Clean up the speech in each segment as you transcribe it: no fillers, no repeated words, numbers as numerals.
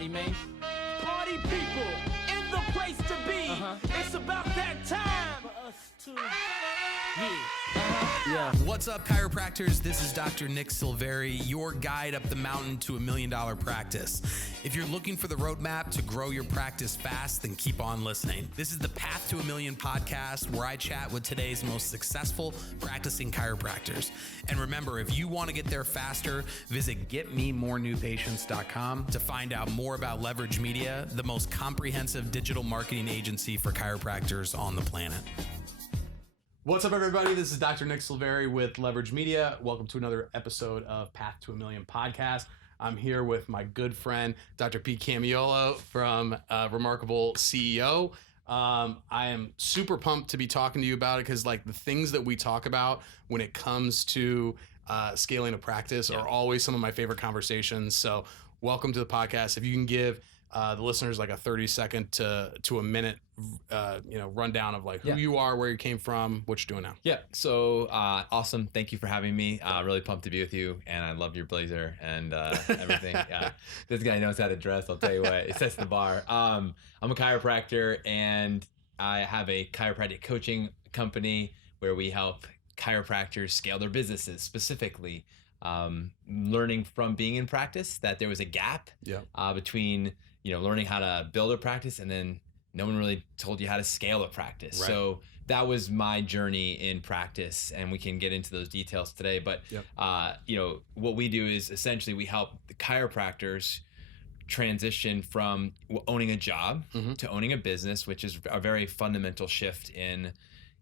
ready, man? Party people in the place to be. It's about that time for us to. Yeah. What's up, chiropractors? This is Dr. Nick Silveri, your guide up the mountain to $1 million practice. If you're looking for the roadmap to grow your practice fast, then keep on listening. This is the Path to $1 Million podcast, where I chat with today's most successful practicing chiropractors. And remember, if you want to get there faster, visit getmemorenewpatients.com to find out more about LVRG Media, the most comprehensive digital marketing agency for chiropractors on the planet. What's up, everybody? This is Dr. Nick Silveri with LVRG Media. Welcome to another episode of Path to $1 Million podcast. I'm here with my good friend, Dr. Pete Camiolo from Remarkable CEO. I am super pumped to be talking to you about it because, like, the things that we talk about when it comes to scaling a practice are always some of my favorite conversations. So welcome to the podcast. If you can give the listeners like a 30-second to a minute rundown of like who you are, where you came from, what you're doing now. Yeah. So awesome. Thank you for having me. Really pumped to be with you, and I love your blazer and everything. This guy knows how to dress. I'll tell you what, it sets the bar. I'm a chiropractor, and I have a chiropractic coaching company where we help chiropractors scale their businesses, specifically learning from being in practice that there was a gap between learning how to build a practice, and then no one really told you how to scale a practice. Right. So that was my journey in practice, and we can get into those details today. But what we do is essentially we help the chiropractors transition from owning a job to owning a business, which is a very fundamental shift in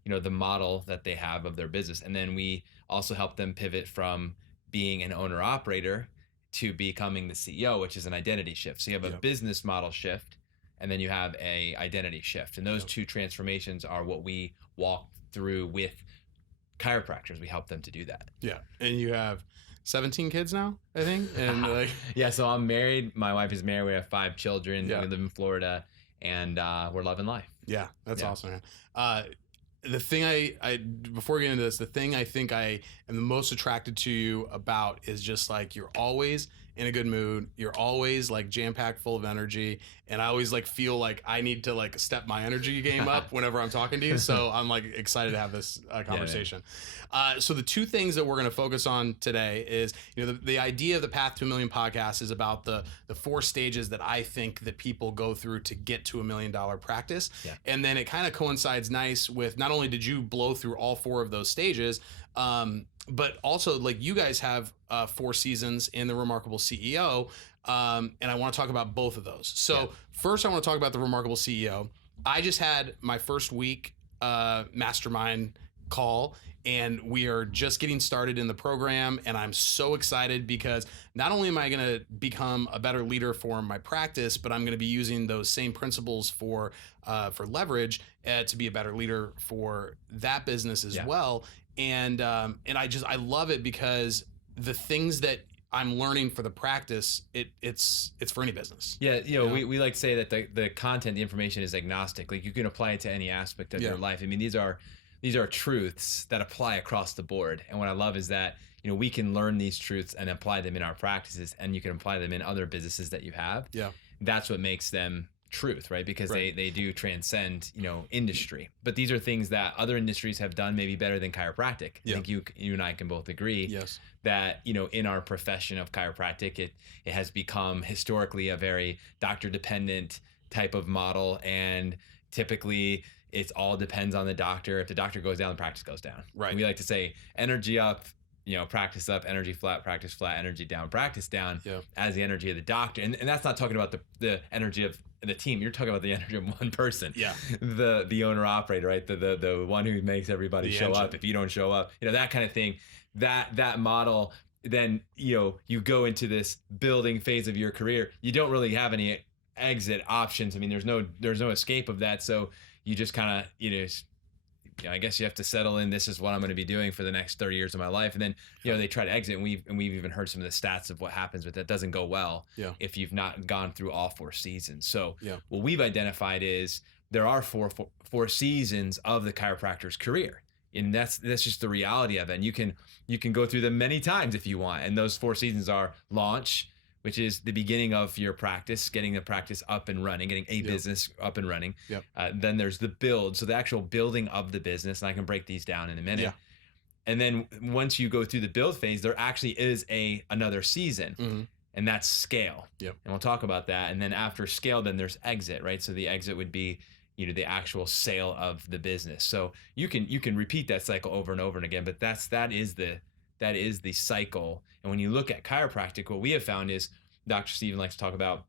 the model that they have of their business. And then we also help them pivot from being an owner operator to becoming the CEO, which is an identity shift. So you have a business model shift, and then you have a identity shift. And those two transformations are what we walk through with chiropractors. We help them to do that. Yeah. And you have 17 kids now, I think. And yeah, so I'm married. My wife is married. We have 5 children. We live in Florida, and we're loving life. Yeah, that's awesome, man. The thing I before we get into this, the thing I think I am the most attracted to you about is just like you're always in a good mood. You're always like jam-packed full of energy. And I always like feel like I need to like step my energy game up whenever I'm talking to you. So I'm like excited to have this conversation. So the two things that we're going to focus on today is, the idea of the Path to $1 Million podcast is about the 4 stages that I think that people go through to get to $1 million practice. Yeah. And then it kind of coincides nice with, not only did you blow through all 4 of those stages, but also like you guys have 4 seasons in the Remarkable CEO. And I want to talk about both of those. So first I want to talk about the Remarkable CEO. I just had my first week mastermind call, and we are just getting started in the program. And I'm so excited because not only am I going to become a better leader for my practice, but I'm going to be using those same principles for LVRG to be a better leader for that business as well. And I love it because the things that I'm learning for the practice, it's for any business. Yeah, we like to say that the content, the information is agnostic. Like you can apply it to any aspect of your life. I mean, these are truths that apply across the board. And what I love is that we can learn these truths and apply them in our practices, and you can apply them in other businesses that you have. Yeah, that's what makes them truth, right? Because they do transcend industry. But these are things that other industries have done maybe better than chiropractic. I think you and I can both agree that in our profession of chiropractic, it has become historically a very doctor dependent type of model, and typically it all depends on the doctor. If the doctor goes down, the practice goes down. Right. We like to say energy up, practice up, energy flat, practice flat, energy down, practice down as the energy of the doctor. And that's not talking about the energy of the team. You're talking about the energy of one person. Yeah. The owner operator, right? The one who makes everybody show up. If you don't show up, that kind of thing. That model, then you go into this building phase of your career. You don't really have any exit options. I mean, there's no escape of that. So you just kind of, I guess you have to settle in. This is what I'm going to be doing for the next 30 years of my life. And then, they try to exit, and we've even heard some of the stats of what happens with that. Doesn't go well if you've not gone through all 4 seasons. So what we've identified is there are four seasons of the chiropractor's career. And that's just the reality of it. And you can go through them many times if you want. And those 4 seasons are launch, which is the beginning of your practice, getting the practice up and running, getting a business up and running. Yep. Then there's the build, so the actual building of the business, and I can break these down in a minute. Yeah. And then once you go through the build phase, there actually is another season, and that's scale. Yep. And we'll talk about that. And then after scale, then there's exit, right? So the exit would be, you know, the actual sale of the business. So you can repeat that cycle over and over and again, but that is the cycle. And when you look at chiropractic, what we have found is Dr. Steven likes to talk about,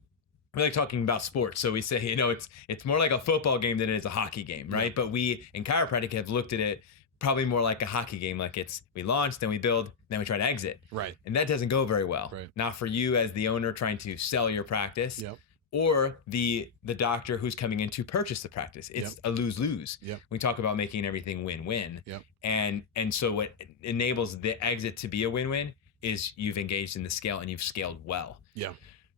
we like talking about sports. So we say, you know, it's more like a football game than it is a hockey game, right? Yeah. But we in chiropractic have looked at it probably more like a hockey game. Like we launch, then we build, then we try to exit. Right. And that doesn't go very well. Right. Not for you as the owner trying to sell your practice. Yep. Or the doctor who's coming in to purchase the practice. It's a lose-lose. Yep. We talk about making everything win-win. Yep. And so what enables the exit to be a win-win is you've engaged in the scale and you've scaled well. Yeah.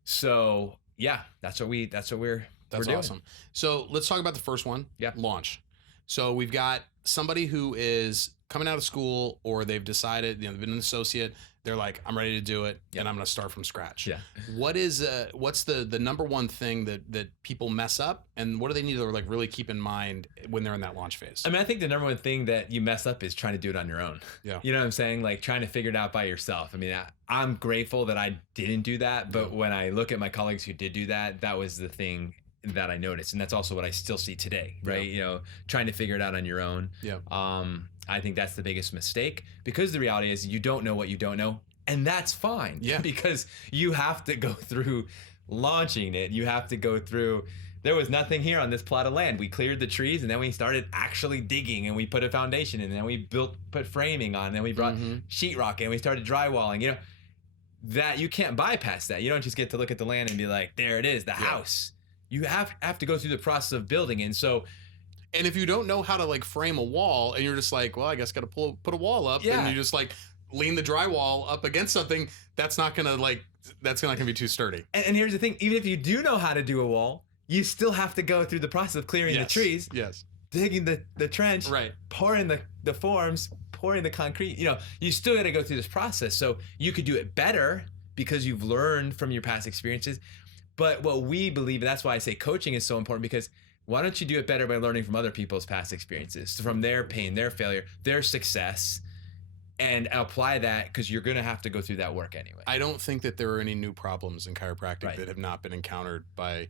So yeah, that's what we're doing. Awesome. So let's talk about the first one. Yeah. Launch. So we've got somebody who is coming out of school, or they've decided, you know, they've been an associate. They're like, I'm ready to do it, and I'm going to start from scratch. Yeah. What's the number one thing that people mess up, and what do they need to like really keep in mind when they're in that launch phase? I mean, I think the number one thing that you mess up is trying to do it on your own. Yeah. You know what I'm saying? Like trying to figure it out by yourself. I mean, I'm grateful that I didn't do that, but when I look at my colleagues who did do that, that was the thing that I noticed, and that's also what I still see today, right? You know, trying to figure it out on your own. Yeah. I think that's the biggest mistake, because the reality is you don't know what you don't know, and that's fine. Yeah. Because you have to go through launching it. You have to go through. There was nothing here on this plot of land. We cleared the trees, and then we started actually digging, and we put a foundation in, and then we put framing on, and then we brought sheetrock, and we started drywalling. You know, that you can't bypass that. You don't just get to look at the land and be like, there it is, the house. You have to go through the process of building. And so, and if you don't know how to like frame a wall, and you're just like, well, I guess got to put a wall up, and you just like lean the drywall up against something, that's not gonna be too sturdy. And here's the thing: even if you do know how to do a wall, you still have to go through the process of clearing the trees, digging the trench, pouring the forms, pouring the concrete. You know, you still got to go through this process. So you could do it better because you've learned from your past experiences. But what we believe, and that's why I say coaching is so important, because why don't you do it better by learning from other people's past experiences, from their pain, their failure, their success, and apply that, because you're going to have to go through that work anyway. I don't think that there are any new problems in chiropractic that have not been encountered by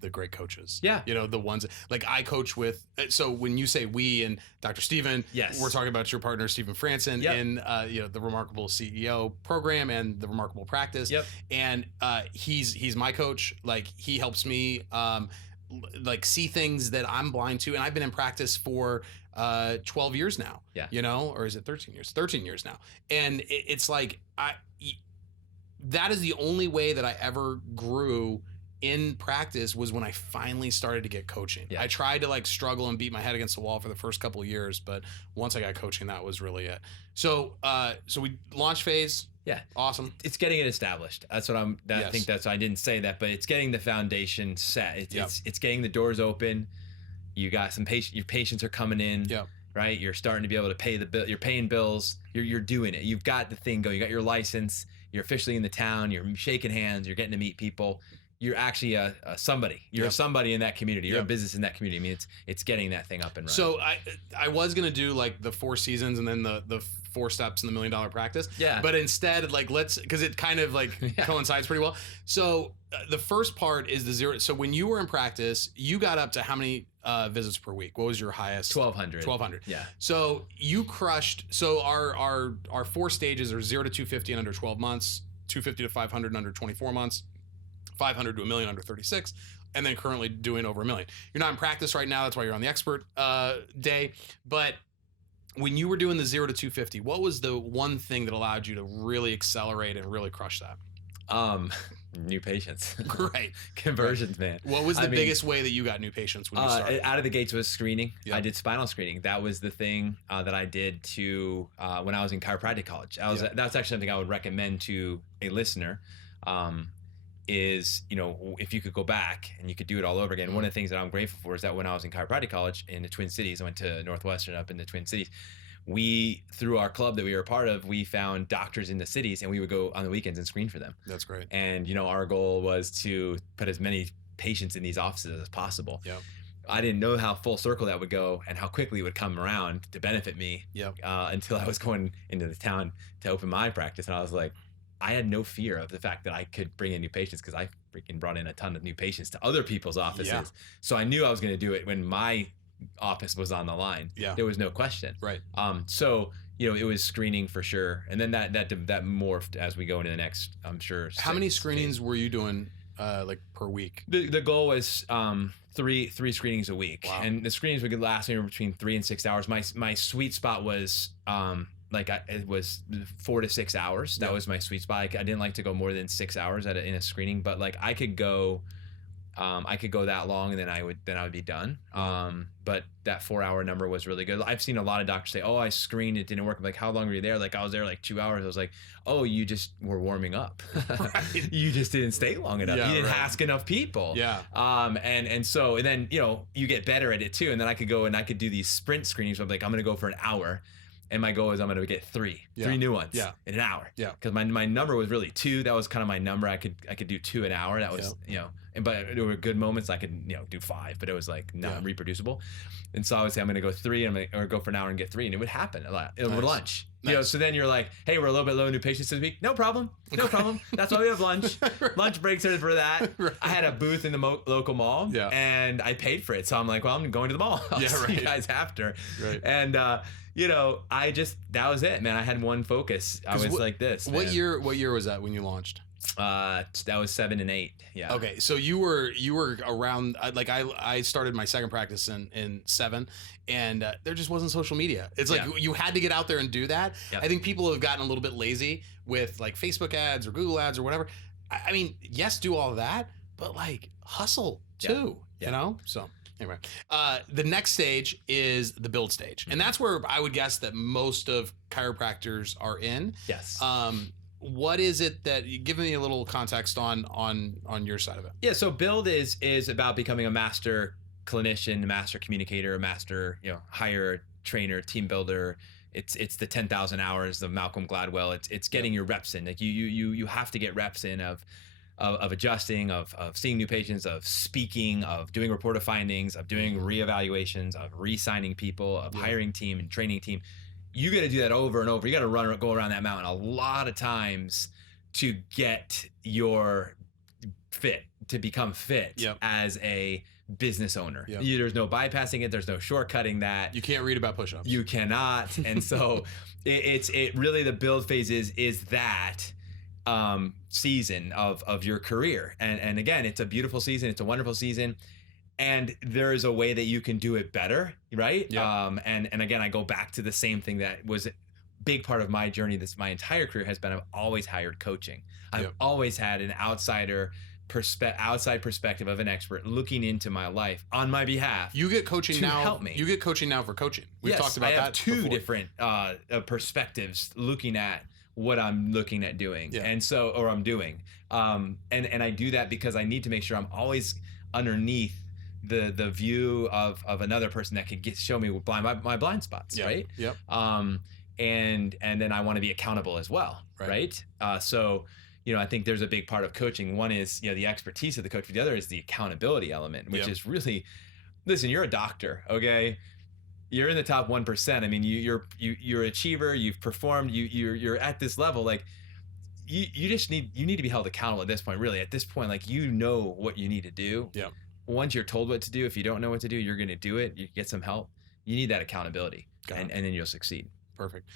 the great coaches. Yeah. You know, the ones like I coach with. So when you say we and Dr. Steven, we're talking about your partner, Steven Franson, in you know, the Remarkable CEO program and the Remarkable Practice. Yep. And he's my coach. Like, he helps me like see things that I'm blind to. And I've been in practice for 12 years now. Yeah. You know, or is it 13 years? 13 years now. And it's like that is the only way that I ever grew in practice, was when I finally started to get coaching. I tried to like struggle and beat my head against the wall for the first couple of years, but once I got coaching, that was really it. So we launch phase. Yeah. Awesome. It's getting it established. That's what I think I didn't say that, but it's getting the foundation set. It's getting the doors open. You got some your patients are coming in. Yeah. Right. You're starting to be able to pay the bill. You're paying bills. You're doing it. You've got the thing going. You got your license. You're officially in the town. You're shaking hands. You're getting to meet people. You're actually a somebody. You're somebody in that community. You're a business in that community. I mean, it's getting that thing up and running. So I was gonna do like the 4 seasons and then the 4 steps in the $1 Million Practice. Yeah. But instead, like, because it kind of like coincides pretty well. So the first part is the 0. So when you were in practice, you got up to how many visits per week? What was your highest? 1,200. 1,200. Yeah. So you crushed. So our 4 stages are 0 to 250 in under 12 months, 250 to 500 in under 24 months, 500 to $1 million under 36, and then currently doing over $1 million. You're not in practice right now. That's why you're on the expert day. But when you were doing the 0 to 250, what was the one thing that allowed you to really accelerate and really crush that? New patients. Right. Conversions, man. What was the biggest way that you got new patients when you started? Out of the gates was screening. Yep. I did spinal screening. That was the thing that I did to when I was in chiropractic college. That's actually something I would recommend to a listener. Is, you know, if you could go back and you could do it all over again. One of the things that I'm grateful for is that when I was in chiropractic college in the Twin Cities, I went to Northwestern up in the Twin Cities. we, through our club that we were a part of, we found doctors in the cities, and we would go on the weekends and screen for them. That's great. And, you know, our goal was to put as many patients in these offices as possible. Yep. I didn't know how full circle that would go and how quickly it would come around to benefit me. Yep. Until I was going into the town to open my practice. And I was like, I had no fear of the fact that I could bring in new patients, because I freaking brought in a ton of new patients to other people's offices. Yeah. So I knew I was going to do it when my office was on the line. Yeah. There was no question. Right. So, you know, it was screening for sure. And then that morphed as we go into the next, I'm sure. How many screenings were you doing like per week? The goal was three screenings a week. Wow. And the screenings would last anywhere between 3 and 6 hours. My sweet spot was it was 4 to 6 hours. That was my sweet spot. I didn't like to go more than 6 hours in a screening, but like I could go that long, and then I would be done. But that 4-hour number was really good. I've seen a lot of doctors say, "Oh, I screened, it didn't work." I'm like, "How long were you there?" Like, I was there like 2 hours. I was like, "Oh, you just were warming up. Right. You just didn't stay long enough. Yeah, you didn't right. ask enough people." Yeah. And so, and then, you know, you get better at it too. And then I could go and I could do these sprint screenings. Where I'm like, I'm going to go for an hour. And my goal is I'm going to get three new ones in an hour. Yeah. Because my number was really 2. That was kind of my number. I could do 2 an hour. That was, you know, but there were good moments I could, you know, do 5, but it was like not reproducible. And so I would say I'm going to go 3, or go for an hour and get 3, and it would happen a lot over lunch. Nice. You know, so then you're like, hey, we're a little bit low in new patients this week. No problem. No problem. That's why we have lunch. Lunch breaks are for that. Right. I had a booth in the local mall, and I paid for it. So I'm like, well, I'm going to the mall. I'll see you guys after. Right. And you know, that was it, man. I had one focus. I was like this. What man. year was that when you launched? That was 7 and 8. Yeah. Okay, so you were around, like I started my second practice in 7, and there just wasn't social media. It's like you had to get out there and do that. Yep. I think people have gotten a little bit lazy with like Facebook ads or Google ads or whatever. I mean, yes, do all of that, but like hustle too, you know? So anyway, the next stage is the build stage. And that's where I would guess that most of chiropractors are in. Yes. What is it that you give me a little context on your side of it? Yeah. So build is about becoming a master clinician, a master communicator, a master, you know, hire, trainer, team builder. It's the 10,000 hours of Malcolm Gladwell. It's getting your reps in. Like you have to get reps in of adjusting, of seeing new patients, of speaking, of doing report of findings, of doing reevaluations, of re-signing people, of hiring team and training team. You got to do that over and over. You got to go around that mountain a lot of times to get your to become fit as a business owner. There's no bypassing it. There's no shortcutting that. You can't read about push-ups. You cannot. And so it really, the build phase is that season of your career. And again, it's a beautiful season. It's a wonderful season. And there is a way that you can do it better, right? And again, I go back to the same thing that was a big part of my journey. My entire career has been, I've always hired coaching. I've always had an outside perspective of an expert looking into my life on my behalf. You get coaching to now. Help me. You get coaching now for coaching. We've talked about I have that. 2 before. different perspectives looking at what I'm looking at doing, I'm doing. And I do that because I need to make sure I'm always underneath the view of another person that could show me my blind spots, right? Yep. And then I want to be accountable as well, right? So, you know, I think there's a big part of coaching. One is, you know, the expertise of the coach. The other is the accountability element, which is really, listen, you're a doctor, okay? You're in the top 1%. I mean, you're an achiever. You've performed. You're at this level. Like, you just need to be held accountable at this point. Really, at this point, like, you know what you need to do. Yeah. Once you're told what to do, if you don't know what to do, you're going to do it. You get some help. You need that accountability, and then you'll succeed. Perfect.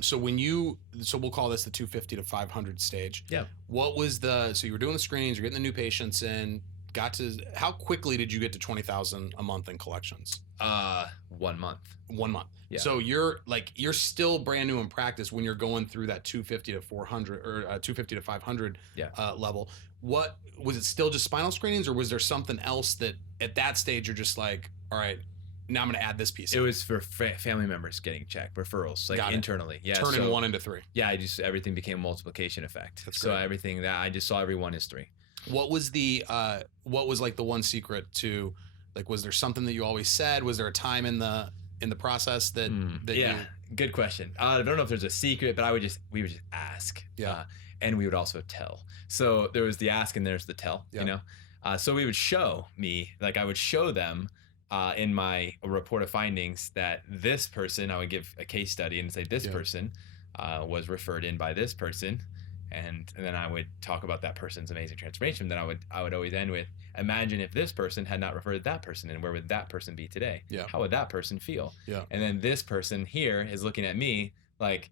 So we'll call this the 250 to 500 stage. Yeah. What was so you were doing the screenings, you're getting the new patients in, how quickly did you get to 20,000 a month in collections? 1 month. 1 month. Yeah. So you're still brand new in practice when you're going through that 250 to 400 or 250 to 500 level. What was it? Still just spinal screenings, or was there something else that at that stage you're just like, all right, now I'm going to add this piece? It was for family members getting checked, referrals, like internally. Yeah. Turning 1 into 3. Yeah. Everything became a multiplication effect. That's so great. Everything that I just saw, every 1 is 3. What was like the one secret to, like, was there something that you always said? Was there a time in the in the process that yeah, good question. I don't know if there's a secret, but we would just ask. Yeah. And we would also tell. So there was the ask and there's the tell, you know? So we would show I would show them in my report of findings that this person, I would give a case study and say this person was referred in by this person. And then I would talk about that person's amazing transformation. Then I would always end with, imagine if this person had not referred that person, and where would that person be today? Yeah. How would that person feel? Yeah. And then this person here is looking at me like,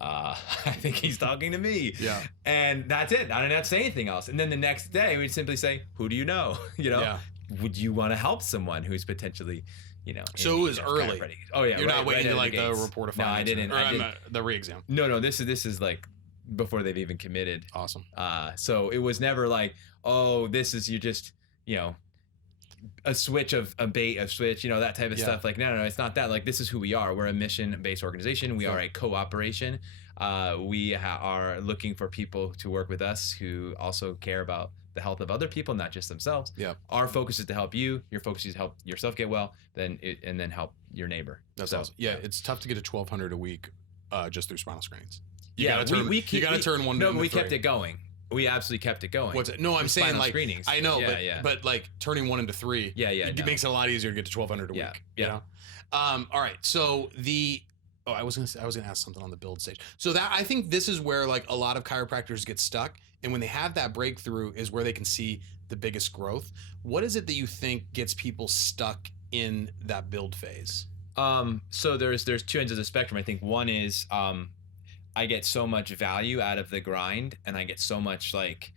I think he's talking to me. Yeah. And that's it. I didn't have to say anything else. And then the next day we'd simply say, who do you know? You know, Yeah. would you want to help someone who's potentially, you know, So it was early. Oh yeah. You're not waiting to out of like the gates. report of No, I findings. didn't. The re-exam. No, this is like before they've even committed. Awesome. So it was never like, oh, this is, you just, you know, a switch of a bait, a switch, you know, that type of stuff. Like, no, it's not that. Like, this is who we are. We're a mission-based organization. We are a cooperation. We are looking for people to work with us who also care about the health of other people, not just themselves. Yeah. Our focus is to help you. Your focus is to help yourself get well, and then help your neighbor. That's awesome. Yeah, it's tough to get to 1,200 a week just through spinal screenings. You Yeah, gotta turn, we you gotta turn one. No, into we three. kept it going. We absolutely kept it going. What's it? No, I'm saying Spinal like screenings. I know, Yeah, but like turning 1 into 3. It no. makes it a lot easier to get to 1,200 a Yeah, week. yeah. You know? All right. So I was gonna ask something on the build stage. So that I think this is where like a lot of chiropractors get stuck, and when they have that breakthrough is where they can see the biggest growth. What is it that you think gets people stuck in that build phase? So there's two ends of the spectrum. I think one is I get so much value out of the grind, and I get so much like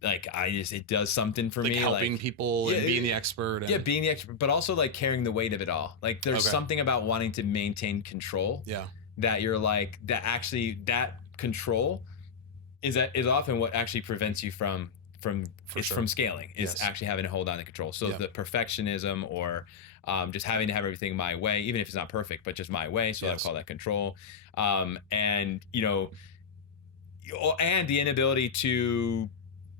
it does something for Like me, helping like people and being the expert. And, being the expert, but also like carrying the weight of it all. Like there's something about wanting to maintain control. Yeah. That you're like that control is often what actually prevents you from scaling. Is actually having to hold on to control. So the perfectionism or just having to have everything my way, even if it's not perfect, but just my way. So I call that control. And you know, and the inability to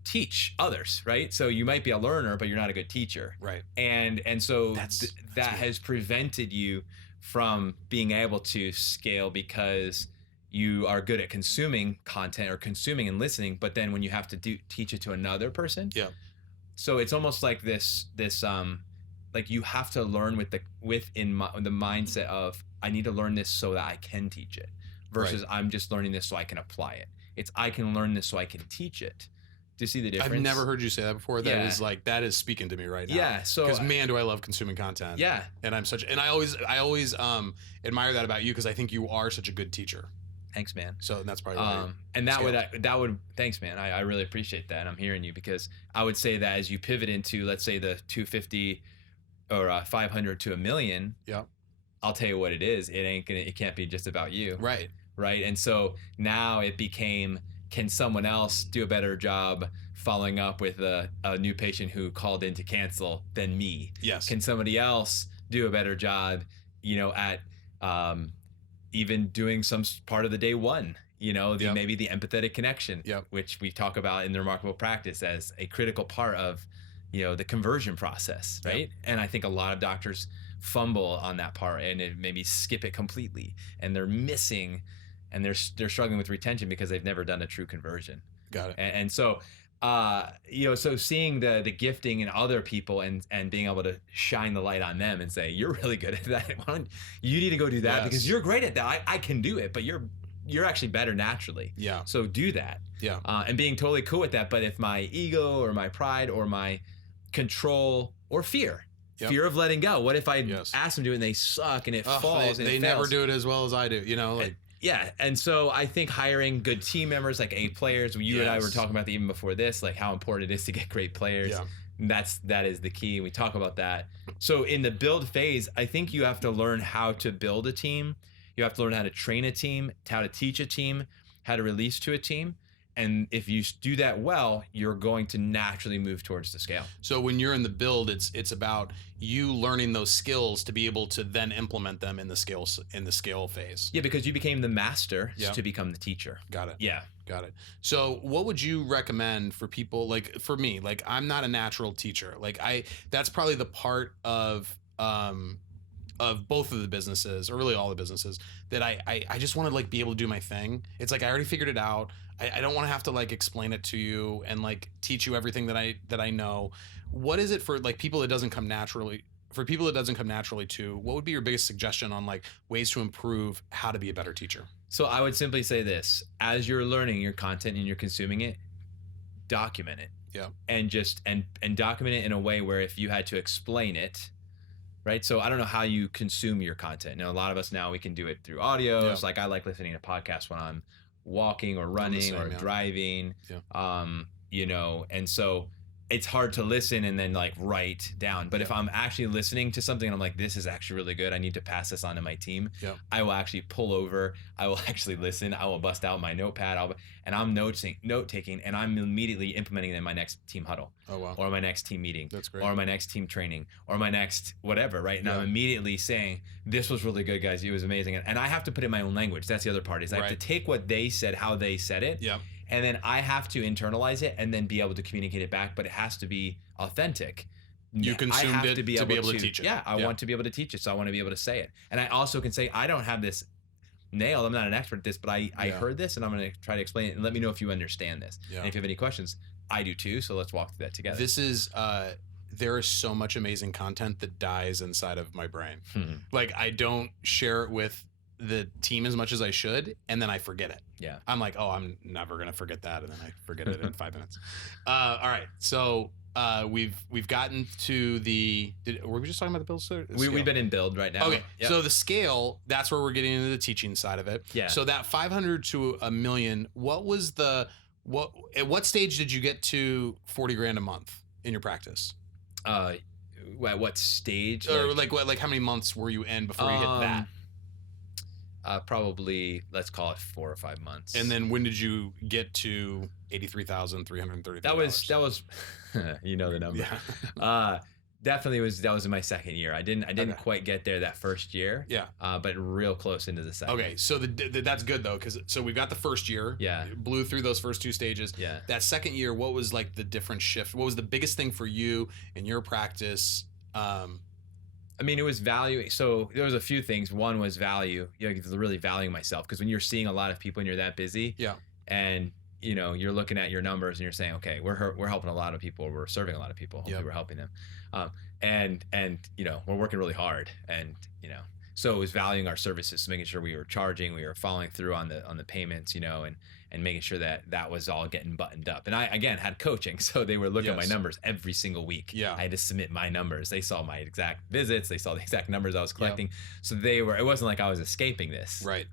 teach others, right? So you might be a learner, but you're not a good teacher, right? And so that weird. has prevented you from being able to scale because you are good at consuming content or consuming and listening, but then when you have to teach it to another person, so it's almost like this like you have to learn the mindset of I need to learn this so that I can teach it, versus I'm just learning this so I can apply it. It's I can learn this so I can teach it. Do you see the difference? I've never heard you say that before. That is speaking to me right now. Yeah. So because man, do I love consuming content. Yeah. And I always admire that about you because I think you are such a good teacher. Thanks, man. So that's probably why. And that would thanks, man. I really appreciate that. And I'm hearing you because I would say that as you pivot into, let's say, the 250 or 500 to $1 million. Yeah. I'll tell you what it is. It can't be just about you. Right. Right. And so now it became, can someone else do a better job following up with a new patient who called in to cancel than me? Yes. Can somebody else do a better job, you know, at even doing some part of the day one, you know, maybe the empathetic connection, which we talk about in the Remarkable Practice as a critical part of, you know, the conversion process, right? And I think a lot of doctors fumble on that part and maybe skip it completely, and they're missing, and they're struggling with retention because they've never done a true conversion. Got it. And so, you know, so seeing the gifting in other people and being able to shine the light on them and say, you're really good at that. You need to go do that because you're great at that. I can do it, but you're actually better naturally. Yeah. So do that. Yeah. And being totally cool with that. But if my ego or my pride or my control or fear of letting go, what if I ask them to do it and they suck and it falls and they it never fails? do it as well as I do, you know, like. Yeah, and so I think hiring good team members, like A players, you and I were talking about that even before this, like how important it is to get great players. Yeah. That is the key. We talk about that. So in the build phase, I think you have to learn how to build a team. You have to learn how to train a team, how to teach a team, how to release to a team. And if you do that well, you're going to naturally move towards the scale. So when you're in the build, it's about you learning those skills to be able to then implement them in the scale phase. Yeah, because you became the master to become the teacher. Got it. Yeah. Got it. So what would you recommend for people, like for me, like I'm not a natural teacher. Like that's probably the part of of both of the businesses, or really all the businesses, that I just want to like be able to do my thing. It's like I already figured it out. I don't want to have to like explain it to you and like teach you everything that I know. What is it for like people that doesn't come naturally? For people that doesn't come naturally to, what would be your biggest suggestion on like ways to improve how to be a better teacher? So I would simply say this: as you're learning your content and you're consuming it, document it. Yeah. And just and document it in a way where if you had to explain it, right? So I don't know how you consume your content. Now a lot of us now we can do it through audios. Yeah. Like I like listening to podcasts when I'm walking or running or driving. Yeah. You know, and so it's hard to listen and then like write down. But if I'm actually listening to something and I'm like, this is actually really good, I need to pass this on to my team. Yeah. I will actually pull over. I will actually listen. I will bust out my notepad. And I'm note taking, and I'm immediately implementing it in my next team huddle. Oh wow. Or my next team meeting. That's great. Or my next team training. Or my next whatever, right? And Yeah. I'm immediately saying, this was really good, guys. It was amazing. And I have to put it in my own language. That's the other part. Is I have to take what they said, how they said it. Yeah. And then I have to internalize it and then be able to communicate it back, but it has to be authentic. You consumed it to be able to teach it. Yeah, I want to be able to teach it, so I want to be able to say it. And I also can say, I don't have this nailed. I'm not an expert at this, but I heard this, and I'm going to try to explain it. And let me know if you understand this. Yeah. And if you have any questions, I do too. So let's walk through that together. This is there is so much amazing content that dies inside of my brain. Like I don't share it with the team as much as I should, and then I forget it. Yeah. I'm like, oh, I'm never gonna forget that, and then I forget it in 5 minutes. All right, so we've gotten to the. Were we just talking about the build? We've been in build right now. Okay, Yep. so the scale, that's where we're getting into the teaching side of it. Yeah. So that 500 to $1 million, at what stage did you get to 40 grand a month in your practice? At what stage? Or like how many months were you in before you hit that? Probably, let's call it 4 or 5 months. And then when did you get to $83,330? That was you know the number. Yeah. Definitely that was in my second year. I didn't quite get there that first year. Yeah. But real close into the second. Okay, so that's good though, because so we've got the first year. Yeah. Blew through those first 2 stages. Yeah. That second year, what was like the different shift? What was the biggest thing for you in your practice? I mean, it was value. So there was a few things. One was value. You know, really valuing myself, because when you're seeing a lot of people and you're that busy. Yeah. And you know, you're looking at your numbers and you're saying, okay, we're helping a lot of people. We're serving a lot of people. Hopefully, we're helping them. And you know, we're working really hard. And you know, so it was valuing our services, making sure we were charging, we were following through on the payments, you know, and making sure that was all getting buttoned up. And I, again, had coaching, so they were looking at my numbers every single week. Yeah. I had to submit my numbers. They saw my exact visits. They saw the exact numbers I was collecting. So it wasn't like I was escaping this. Right.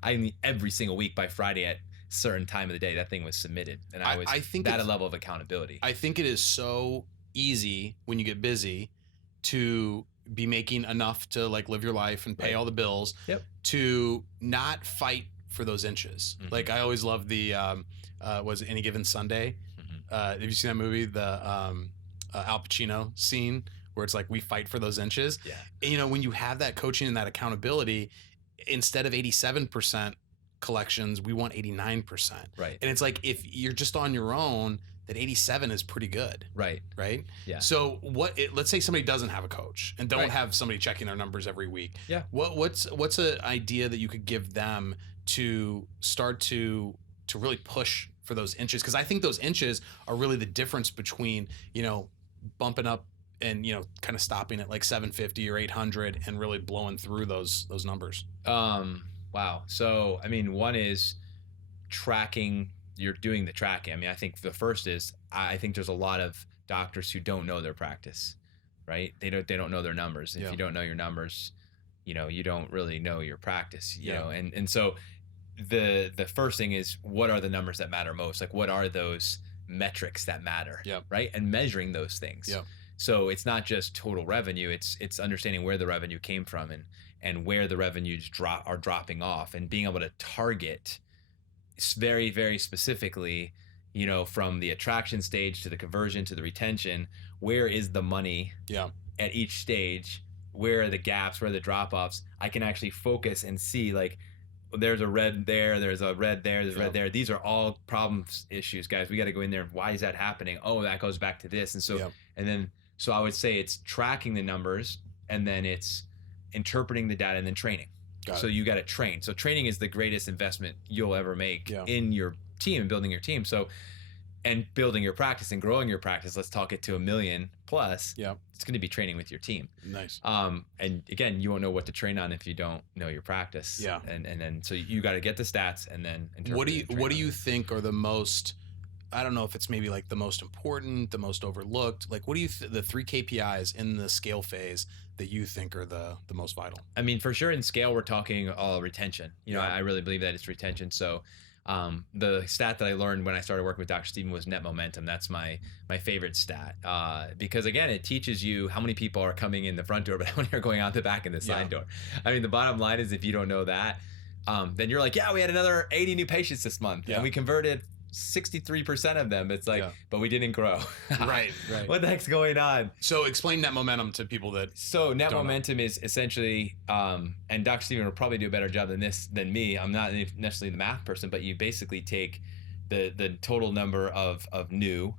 Every single week by Friday at a certain time of the day, that thing was submitted. And I think at a level of accountability. I think it is so easy when you get busy to be making enough to like live your life and pay all the bills. Yep. To not fight for those inches. Mm-hmm. Like I always loved the was it Any Given Sunday? Mm-hmm. Have you seen that movie? The Al Pacino scene where it's like we fight for those inches. Yeah. And, you know, when you have that coaching and that accountability, instead of 87% collections, we want 89%. Right. And it's like if you're just on your own, that 87 is pretty good. Right. Right. Yeah. So let's say somebody doesn't have a coach and don't have somebody checking their numbers every week. Yeah. What's an idea that you could give them to start to really push for those inches? Because I think those inches are really the difference between, you know, bumping up and, you know, kind of stopping at like 750 or 800 and really blowing through those numbers. Wow. So, I mean, one is tracking. You're doing the tracking. I mean, I think the first is I think there's a lot of doctors who don't know their practice, right? They don't know their numbers. If you don't know your numbers, you know, you don't really know your practice, you know? And so the first thing is, what are the numbers that matter most? Like, what are those metrics that matter, right? And measuring those things. Yep. So it's not just total revenue, it's understanding where the revenue came from and where the revenues are dropping off, and being able to target very, very specifically, you know, from the attraction stage to the conversion to the retention, where is the money at each stage? Where are the gaps? Where are the drop-offs? I can actually focus and see, like, there's a red there, there's a red there, there's a red there. These are all problems, issues, guys. We got to go in there. Why is that happening? Oh, that goes back to this. And so, and then, so I would say it's tracking the numbers, and then it's interpreting the data, and then training. So you got to train. So training is the greatest investment you'll ever make in your team and building your team. So, and building your practice and growing your practice, let's talk it to 1 million plus. Yeah. It's going to be training with your team. Nice. And again, you won't know what to train on if you don't know your practice. Yeah. And then, so you got to get the stats and then interpret what do you think are the most, I don't know if it's maybe like the most important, the most overlooked, like what do you, the 3 KPIs in the scale phase that you think are the most vital? I mean, for sure in scale, we're talking retention. You know, I really believe that it's retention. So the stat that I learned when I started working with Dr. Stephen was net momentum. That's my favorite stat because again, it teaches you how many people are coming in the front door, but how many are going out the back and the side door. I mean, the bottom line is if you don't know that, then you're like, yeah, we had another 80 new patients this month and we converted 63% of them. It's like, but we didn't grow. Right. What the heck's going on? So explain net momentum to people that net momentum is essentially, and Dr. Stephen will probably do a better job than me. I'm not necessarily the math person, but you basically take the total number of new,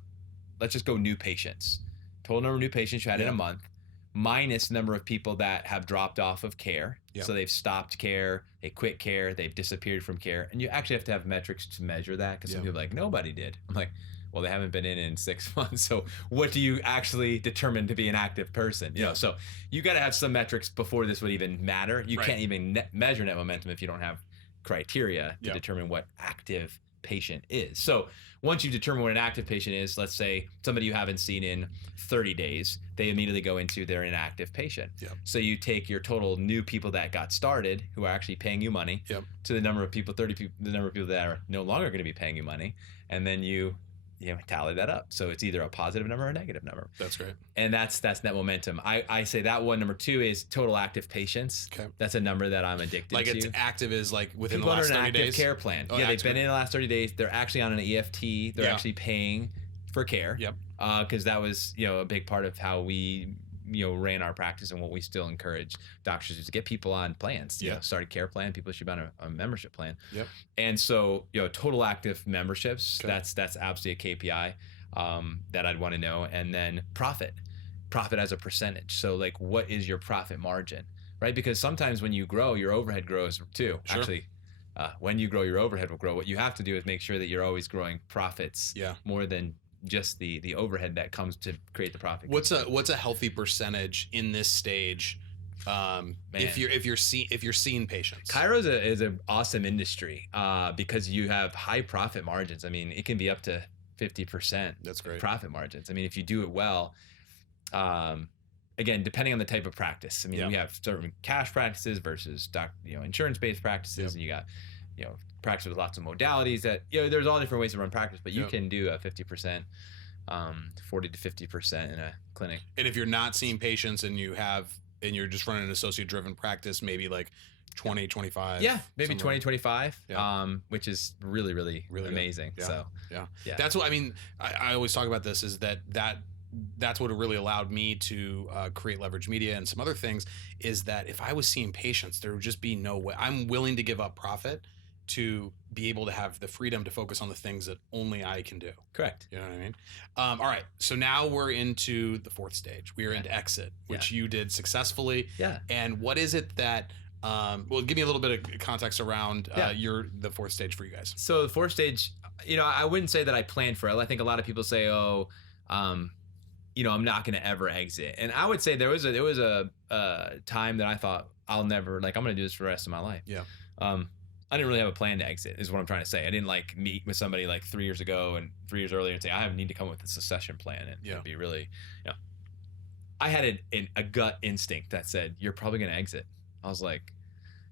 let's just go new patients, total number of new patients you had in a month, minus number of people that have dropped off of care. So they've stopped care, they quit care, they've disappeared from care. And you actually have to have metrics to measure that because some people are like, nobody did. I'm like, well, they haven't been in 6 months. So what do you actually determine to be an active person? You know, so you got to have some metrics before this would even matter. You can't even measure net momentum if you don't have criteria to determine what active patient is. So once you determine what an active patient is, let's say somebody you haven't seen in 30 days, they immediately go into they're an inactive patient. So you take your total new people that got started who are actually paying you money to the number of people, 30 people, the number of people that are no longer going to be paying you money, and then you tally that up. So it's either a positive number or a negative number. That's great. And that's net momentum. I say that one. Number 2 is total active patients. Okay. That's a number that I'm addicted to. Like it's active is like within people the last 30 an active days? Care plan. They've been in the last 30 days. They're actually on an EFT. They're actually paying for care. Because that was, a big part of how we, ran our practice and what we still encourage doctors to get people on plans. Started care plan. People should be on a membership plan. And so, total active memberships, that's absolutely a KPI that I'd want to know. And then profit as a percentage. So like, what is your profit margin, right? Because sometimes when you grow, your overhead grows too. Sure. Actually, when you grow, your overhead will grow. What you have to do is make sure that you're always growing profits more than just the overhead that comes to create the profit. What's a healthy percentage in this stage? If you're seeing patients, Chiro is an awesome industry because you have high profit margins. I mean, it can be up to 50%. That's great profit margins. I mean, if you do it well, again, depending on the type of practice. I mean, we have certain cash practices versus insurance-based practices, and you got practice with lots of modalities that there's all different ways to run practice, but you can do a 50%, 40 to 50% in a clinic. And if you're not seeing patients and you're just running an associate-driven practice, maybe like 20, 25. Yeah, maybe 20, 25, which is really, really, really amazing. Good. So that's what I mean. I always talk about this is that's what really allowed me to create Leverage Media and some other things, is that if I was seeing patients, there would just be no way. I'm willing to give up profit to be able to have the freedom to focus on the things that only I can do. Correct. You know what I mean? All right. So now we're into the 4th stage. We are into exit, which you did successfully. Yeah. And what is it that, well, give me a little bit of context around the 4th stage for you guys. So the 4th stage, I wouldn't say that I planned for it. I think a lot of people say, I'm not going to ever exit. And I would say there was a time that I thought I'm going to do this for the rest of my life. Yeah. I didn't really have a plan to exit is what I'm trying to say. I didn't meet with somebody 3 years ago and 3 years earlier and say, I need to come up with a succession plan. And it'd be really, I had a gut instinct that said, you're probably going to exit. I was like,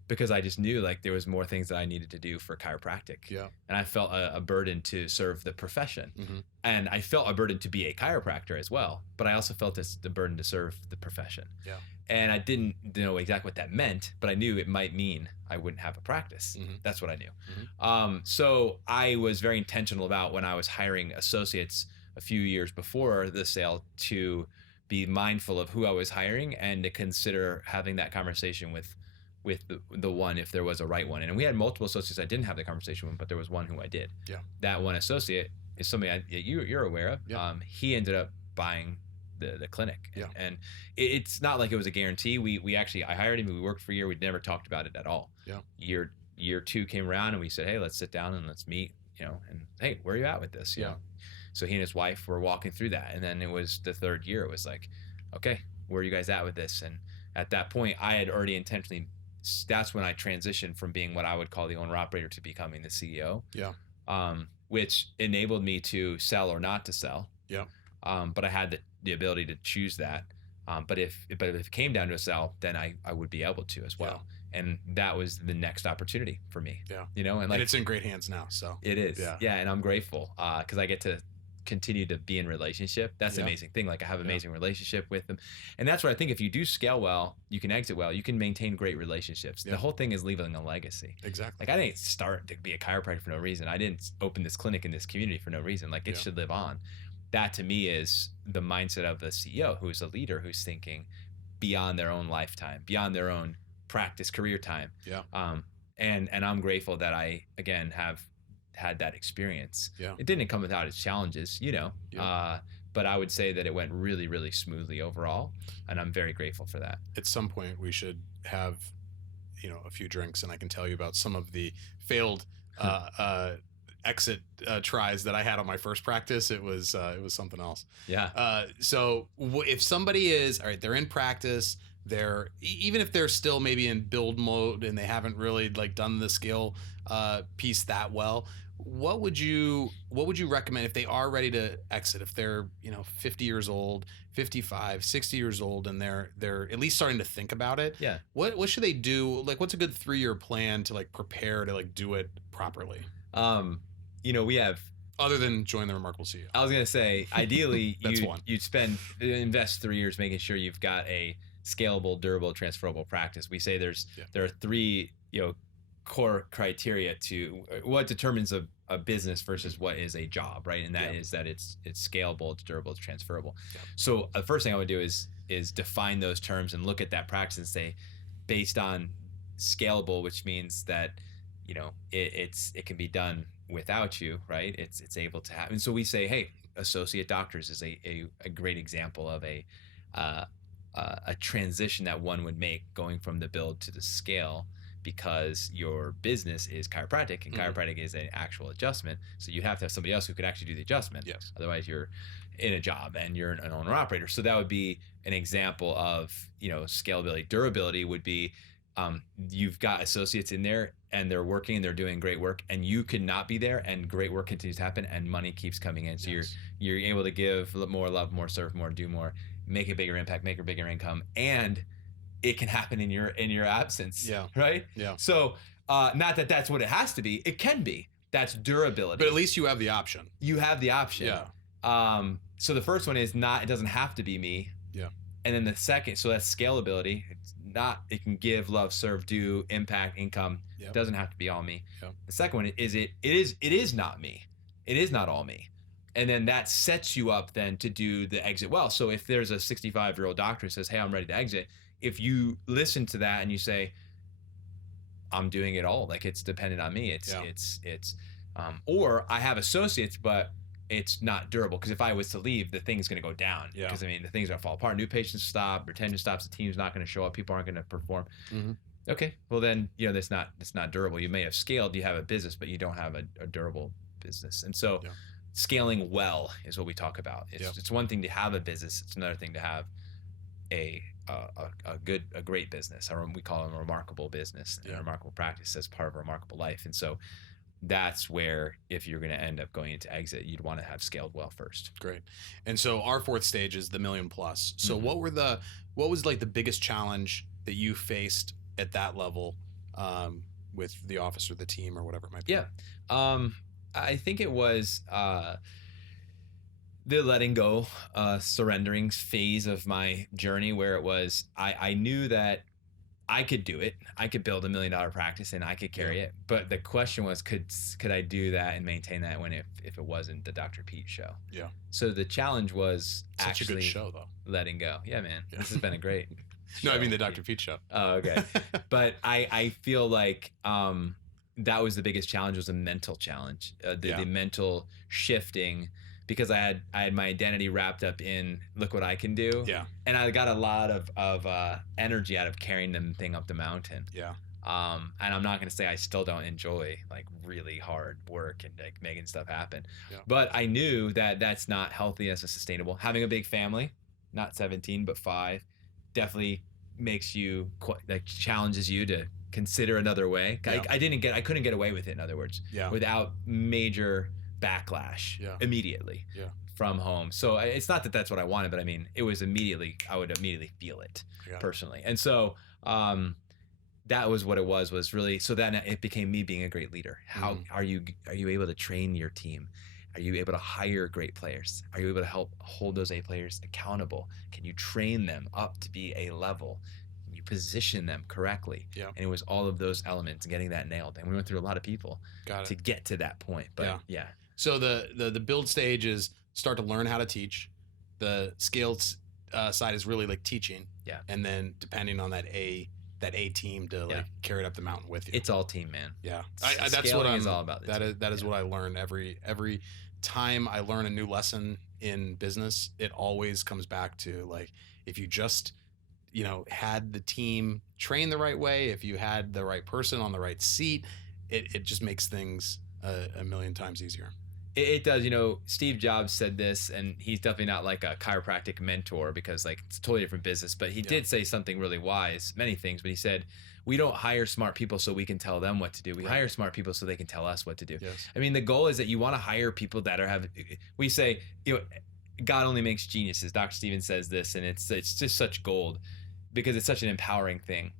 because I just knew there was more things that I needed to do for chiropractic. Yeah. And I felt a burden to serve the profession. Mm-hmm. And I felt a burden to be a chiropractor as well, but I also felt the burden to serve the profession. Yeah. And I didn't know exactly what that meant, but I knew it might mean I wouldn't have a practice. Mm-hmm. That's what I knew. Mm-hmm. So I was very intentional about when I was hiring associates a few years before the sale to be mindful of who I was hiring and to consider having that conversation with the one if there was a right one. And we had multiple associates I didn't have the conversation with, but there was one who I did. Yeah. That one associate is somebody you're aware of. Yeah. He ended up buying the clinic. Yeah. And it's not like it was a guarantee. We actually, I hired him. We worked for a year. We'd never talked about it at all. Yeah. Year 2 came around and we said, hey, let's sit down and let's meet, and hey, where are you at with this? You know? So he and his wife were walking through that. And then it was the 3rd year. It was like, okay, where are you guys at with this? And at that point, I had already intentionally, that's when I transitioned from being what I would call the owner operator to becoming the CEO. Yeah. Which enabled me to sell or not to sell. Yeah. But I had the ability to choose that. But if it came down to a sell, then I would be able to as well. And that was the next opportunity for me. Yeah. And it's in great hands now. So it is. Yeah. And I'm grateful because I get to continue to be in relationship. That's the amazing thing. Like I have an amazing relationship with them. And that's what I think, if you do scale well, you can exit well, you can maintain great relationships. The whole thing is leaving a legacy. Exactly. Like I didn't start to be a chiropractor for no reason. I didn't open this clinic in this community for no reason. Like it should live on. That to me is the mindset of the CEO, who is a leader, who's thinking beyond their own lifetime, beyond their own practice career time. Yeah. And I'm grateful that I, again, have had that experience. Yeah. It didn't come without its challenges, but I would say that it went really, really smoothly overall. And I'm very grateful for that. At some point we should have, a few drinks and I can tell you about some of the failed, exit tries that I had on my first practice. It was something else. Yeah. So if somebody is, all right, they're in practice, they're, even if they're still maybe in build mode and they haven't really like done the skill piece that well, what would you recommend if they are ready to exit, if they're 50 years old, 55, 60 years old, and they're at least starting to think about it? Yeah. What should they do? Like, what's a good 3-year plan to like prepare to like do it properly? We have, other than join the Remarkable CEO. I was gonna say, ideally you'd invest 3 years making sure you've got a scalable, durable, transferable practice. We say there are 3 core criteria to what determines a business versus what is a job, right? And that is that it's scalable, it's durable, it's transferable. So the first thing I would do is define those terms and look at that practice and say, based on scalable, which means that it can be done without you, right? It's able to happen. So we say, hey, associate doctors is a great example of a transition that one would make going from the build to the scale, because your business is chiropractic and chiropractic is an actual adjustment. So you have to have somebody else who could actually do the adjustment. Yes. Otherwise you're in a job and you're an owner operator. So that would be an example of, scalability. Durability would be, you've got associates in there and they're working and they're doing great work, and you could not be there and great work continues to happen and money keeps coming in. So you're able to give more, love more, serve more, do more, make a bigger impact, make a bigger income, and it can happen in your absence. Yeah. Right? Yeah. So not that that's what it has to be. It can be. That's durability. But at least you have the option. You have the option. Yeah. So the first one is it doesn't have to be me. Yeah. And then the second, so that's scalability. It can give, love, serve, do, impact, income. Yep. It doesn't have to be all me. Yep. The second one is it is not me. It is not all me. And then that sets you up then to do the exit well. So if there's a 65-year-old doctor who says, hey, I'm ready to exit, if you listen to that and you say, I'm doing it all, like it's dependent on me. Or I have associates, but it's not durable, because if I was to leave, the thing's going to go down. Yeah. Because the thing's going to fall apart. New patients stop, retention stops, the team's not going to show up, people aren't going to perform. Mm-hmm. Okay, well then, that's not durable. You may have scaled, you have a business, but you don't have a durable business. And so scaling well is what we talk about. It's one thing to have a business, it's another thing to have a great business, or we call it a remarkable business, a remarkable practice as part of a remarkable life. And so that's where, if you're going to end up going into exit, you'd want to have scaled well first. Great. And so our 4th stage is the $1 million+. So what was like the biggest challenge that you faced at that level with the office or the team or whatever it might be? Yeah. I think it was the letting go, surrendering phase of my journey, where it was, I knew that I could do it. I could build $1 million practice and I could carry it. But the question was, could I do that and maintain that if it wasn't the Dr. Pete show? Yeah. So the challenge was such a good show, though. Letting go. Yeah, man. Yeah. This has been a great show. No, I mean the Dr. Pete show. Oh, okay. But I feel like that was the biggest challenge, was a mental challenge. The mental shifting because I had my identity wrapped up in look what I can do. Yeah. And I got a lot of energy out of carrying them thing up the mountain. Yeah. And I'm not going to say I still don't enjoy like really hard work and like making stuff happen, Yeah. but I knew that that's not healthy as a sustainable. Having a big family, not 17 but 5, definitely makes you like challenges you to consider another way. Yeah. I couldn't get away with it, in other words, Yeah. without major backlash immediately from home. So it's not that that's what I wanted, but I mean, it was immediately, I would immediately feel it personally. And so that was what it was really, so then it became me being a great leader. How are you able to train your team? Are you able to hire great players? Are you able to help hold those A players accountable? Can you train them up to be A level? Can you position them correctly? Yeah. And it was all of those elements, getting that nailed. And we went through a lot of people to get to that point. But yeah. So the build stage is start to learn how to teach. The scaled side is really like teaching. Yeah. And then depending on that A team to like carry it up the mountain with you. It's all team, man. Yeah. That's what I'm all about. That is what I learn every time I learn a new lesson in business. It always comes back to like, if you just, had the team trained the right way, if you had the right person on the right seat, it just makes things a million times easier. It does. Steve Jobs said this, and he's definitely not like a chiropractic mentor because like it's a totally different business, but he did say something really wise, many things, but he said, we don't hire smart people so we can tell them what to do. We hire smart people so they can tell us what to do. Yes. I mean, the goal is that you want to hire people that we say, God only makes geniuses. Dr. Steven says this, and it's just such gold because it's such an empowering thing.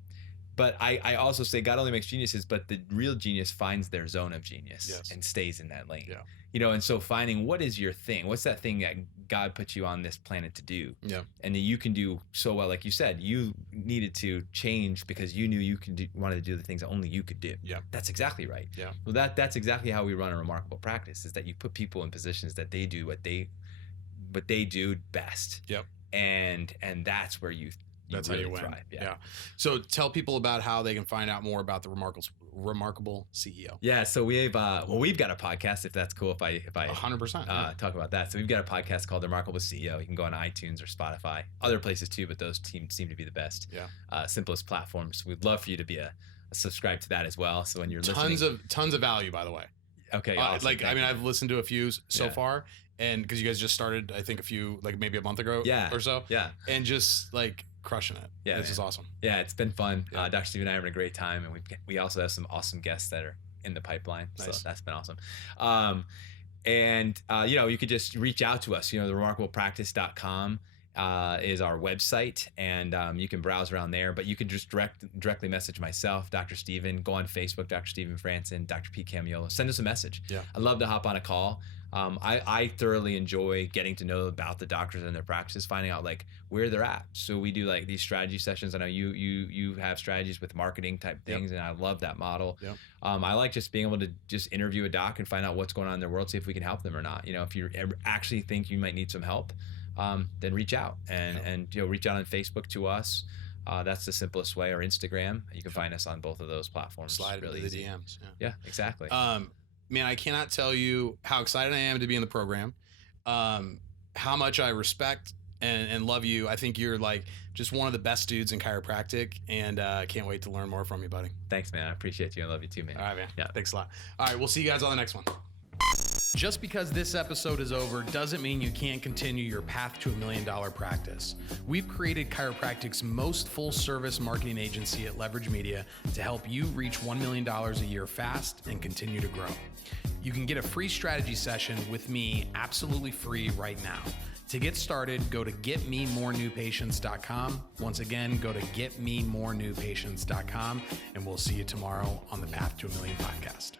But I also say God only makes geniuses, but the real genius finds their zone of genius and stays in that lane. Yeah. And so finding what is your thing, what's that thing that God put you on this planet to do, and that you can do so well. Like you said, you needed to change because you knew you wanted to do the things that only you could do. Yeah, that's exactly right. Yeah, well, that's exactly how we run a remarkable practice, is that you put people in positions that they do what they do best. Yep, and that's where that's really how you win. Thrive. Yeah. So tell people about how they can find out more about the Remarkable CEO. Yeah. So we've got a podcast, if that's cool. If I 100% talk about that. So we've got a podcast called The Remarkable CEO. You can go on iTunes or Spotify, other places too, but those seem to be the best. Yeah. Simplest platforms. We'd love for you to be a subscribe to that as well. So when you're listening, tons of value, by the way. Okay. Awesome. I've listened to a few so far, and because you guys just started, I think like maybe a month ago or so. Yeah. And just like crushing it. Yeah, this is awesome. Yeah, it's been fun. Dr. Steve and I are having a great time, and we also have some awesome guests that are in the pipeline. Nice. So that's been awesome. You could just reach out to us. theremarkablepractice.com is our website, and you can browse around there. But you can just directly message myself, Dr. Steven. Go on Facebook, Dr. Steven Franson, Dr. P. Camiolo. Send us a message. Yeah, I'd love to hop on a call. I thoroughly enjoy getting to know about the doctors and their practices, finding out like where they're at. So we do like these strategy sessions. I know you have strategies with marketing type things, and I love that model. Yep. I like just being able to just interview a doc and find out what's going on in their world, see if we can help them or not. If you ever actually think you might need some help, then reach out and reach out on Facebook to us. That's the simplest way, or Instagram. You can find us on both of those platforms. Slide into the DMs. Yeah, exactly. Man, I cannot tell you how excited I am to be in the program, how much I respect and love you. I think you're like just one of the best dudes in chiropractic, and I can't wait to learn more from you, buddy. Thanks, man. I appreciate you. I love you too, man. All right, man. Yeah. Thanks a lot. All right, we'll see you guys on the next one. Just because this episode is over doesn't mean you can't continue your path to $1 million practice. We've created chiropractic's most full-service marketing agency at LVRG Media to help you reach $1 million a year fast and continue to grow. You can get a free strategy session with me absolutely free right now. To get started, go to getmemorenewpatients.com. Once again, go to getmemorenewpatients.com, and we'll see you tomorrow on the Path to $1 Million podcast.